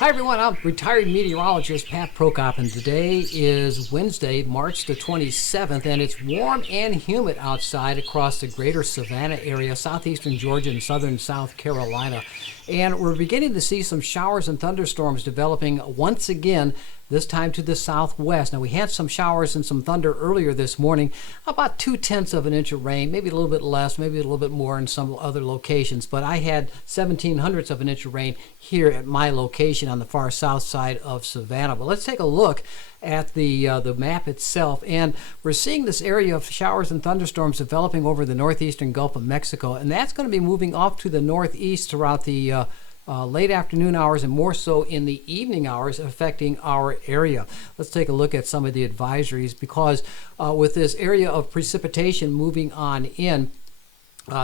Hi everyone, I'm retired meteorologist Pat Prokop, and today is Wednesday, March the 27th, and it's warm and humid outside across the greater Savannah area, southeastern Georgia and southern South Carolina. And we're beginning to see some showers and thunderstorms developing once again, this time to the southwest. Now, we had some showers and some thunder earlier this morning, about 2/10 of an inch of rain, maybe a little bit less, maybe a little bit more in some other locations. But I had 17/100 of an inch of rain here at my location on the far south side of Savannah. But let's take a look at the map itself, and we're seeing this area of showers and thunderstorms developing over the northeastern Gulf of Mexico, and that's going to be moving off to the northeast throughout the late afternoon hours and more so in the evening hours, affecting our area. Let's take a look at some of the advisories, because with this area of precipitation moving on in,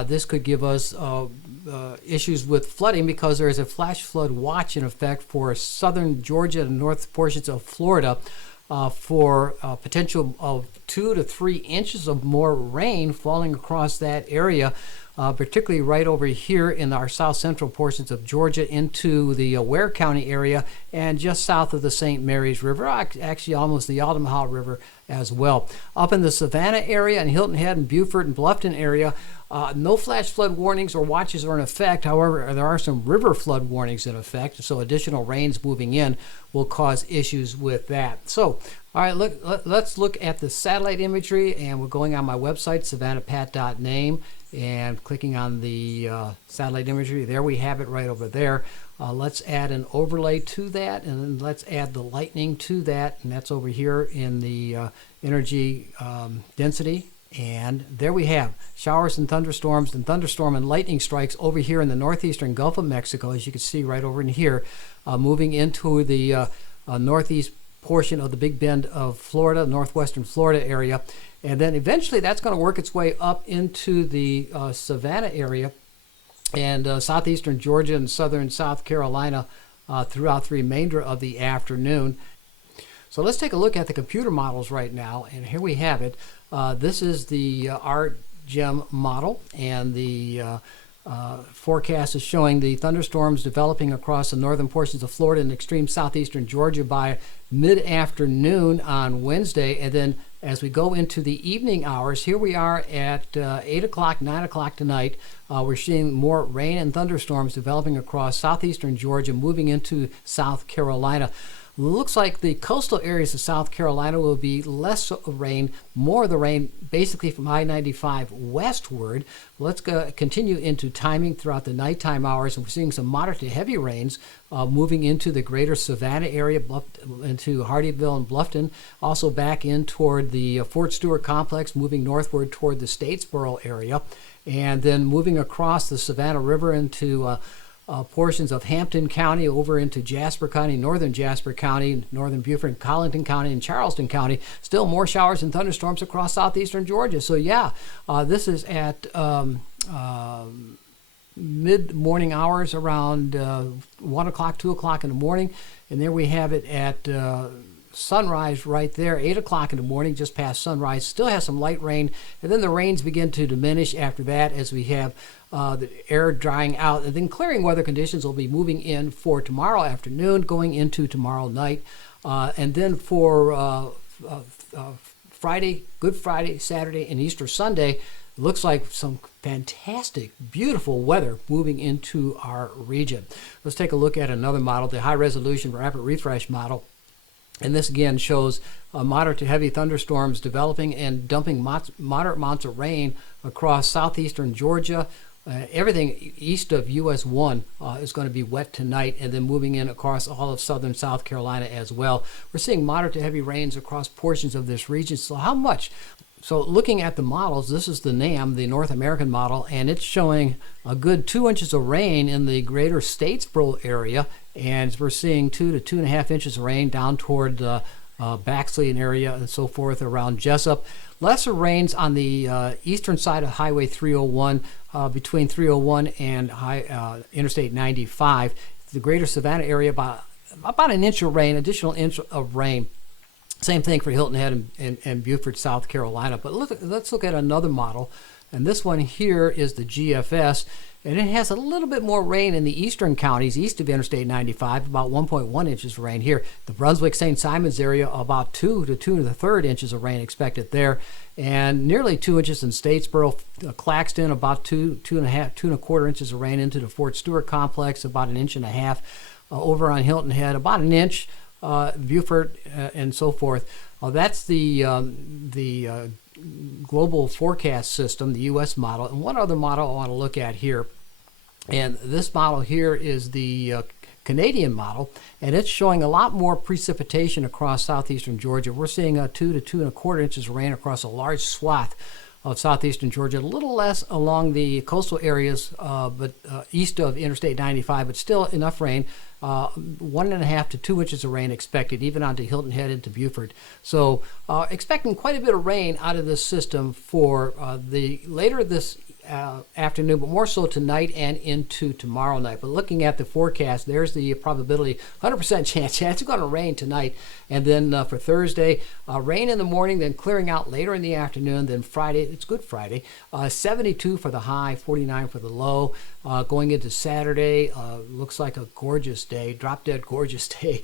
this could give us issues with flooding, because there is a flash flood watch in effect for southern Georgia and north portions of Florida for potential of 2 to 3 inches of more rain falling across that area. Particularly right over here in our south central portions of Georgia into the Ware County area and just south of the St. Mary's River, actually almost the Altamaha River as well. Up in the Savannah area and Hilton Head and Beaufort and Bluffton area, no flash flood warnings or watches are in effect. However, there are some river flood warnings in effect, so additional rains moving in will cause issues with that. So, all right, let's look at the satellite imagery, and we're going on my website, savannahpat.name, and clicking on the satellite imagery. There we have it right over there. Let's add an overlay to that, and then let's add the lightning to that, and that's over here in the energy density. And there we have showers and thunderstorms and thunderstorm and lightning strikes over here in the northeastern Gulf of Mexico, as you can see right over in here, moving into the northeast portion of the Big Bend of Florida, northwestern Florida area. And then eventually that's going to work its way up into the Savannah area and southeastern Georgia and southern South Carolina throughout the remainder of the afternoon. So let's take a look at the computer models right now, and here we have it. This is the RGEM model, and the forecast is showing the thunderstorms developing across the northern portions of Florida and extreme southeastern Georgia by mid-afternoon on Wednesday. And then as we go into the evening hours, here we are at 8 o'clock, 9 o'clock tonight. We're seeing more rain and thunderstorms developing across southeastern Georgia, moving into South Carolina. Looks like the coastal areas of South Carolina will be less rain, more of the rain basically from I-95 westward. Let's continue into timing throughout the nighttime hours, and we're seeing some moderate to heavy rains moving into the greater Savannah area, into Hardeeville and Bluffton, also back in toward the Fort Stewart complex, moving northward toward the Statesboro area, and then moving across the Savannah River into portions of Hampton County over into Jasper County, northern Jasper County, northern Beaufort, Collington County, and Charleston County. Still more showers and thunderstorms across southeastern Georgia. So yeah, this is at mid-morning hours around 1 o'clock, 2 o'clock in the morning. And there we have it at sunrise right there, 8 o'clock in the morning, just past sunrise. Still has some light rain, and then the rains begin to diminish after that as we have the air drying out, and then clearing weather conditions will be moving in for tomorrow afternoon, going into tomorrow night, and then for Friday, Good Friday, Saturday, and Easter Sunday, looks like some fantastic, beautiful weather moving into our region. Let's take a look at another model, the high-resolution rapid refresh model. And this again shows moderate to heavy thunderstorms developing and dumping moderate amounts of rain across southeastern Georgia. Everything east of US 1 is going to be wet tonight, and then moving in across all of southern South Carolina as well. We're seeing moderate to heavy rains across portions of this region. So how much? So looking at the models, this is the NAM, the North American model, and it's showing a good 2 inches of rain in the greater Statesboro area, and we're seeing 2 to 2.5 inches of rain down toward Baxley and area and so forth around Jessup. Lesser rains on the eastern side of Highway 301, between 301 and Interstate 95. The greater Savannah area, about an inch of rain, additional inch of rain. Same thing for Hilton Head and Beaufort, South Carolina. But let's look at another model. And this one here is the GFS. And it has a little bit more rain in the eastern counties east of Interstate 95, about 1.1 inches of rain here. The Brunswick-St. Simons area, about 2 to 2 1/3 inches of rain expected there. And nearly 2 inches in Statesboro. Claxton, about 2.25 inches of rain into the Fort Stewart complex, about 1.5 inches. Over on Hilton Head, about 1 inch. Beaufort, and so forth. That's the global forecast system, the U.S. model. And one other model I want to look at here, and this model here is the Canadian model, and it's showing a lot more precipitation across southeastern Georgia. We're seeing 2 to 2.25 inches of rain across a large swath of southeastern Georgia, a little less along the coastal areas, but east of Interstate 95, but still enough rain. 1.5 to 2 inches of rain expected, even onto Hilton Head into Beaufort. So expecting quite a bit of rain out of this system for the later this afternoon, but more so tonight and into tomorrow night. But looking at the forecast, there's the probability, 100% chance it's going to rain tonight. And then for Thursday, rain in the morning, then clearing out later in the afternoon. Then Friday, it's Good Friday, 72 for the high, 49 for the low. Going into Saturday, looks like a gorgeous day, drop dead gorgeous day.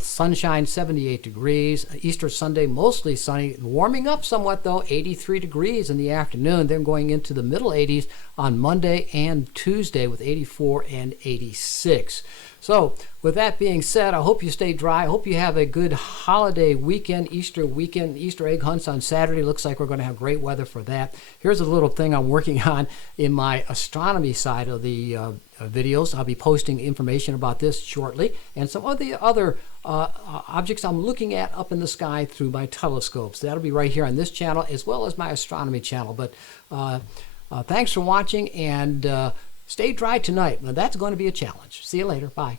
Sunshine, 78 degrees. Easter Sunday, mostly sunny. Warming up somewhat, though, 83 degrees in the afternoon. Then going into the middle 80s on Monday and Tuesday with 84 and 86. So with that being said, I hope you stay dry. I hope you have a good holiday weekend, Easter egg hunts on Saturday. Looks like we're going to have great weather for that. Here's a little thing I'm working on in my astronomy side of the videos. I'll be posting information about this shortly, and some of the other objects I'm looking at up in the sky through my telescopes. That'll be right here on this channel as well as my astronomy channel. But thanks for watching, and stay dry tonight. Now, that's going to be a challenge. See you later. Bye.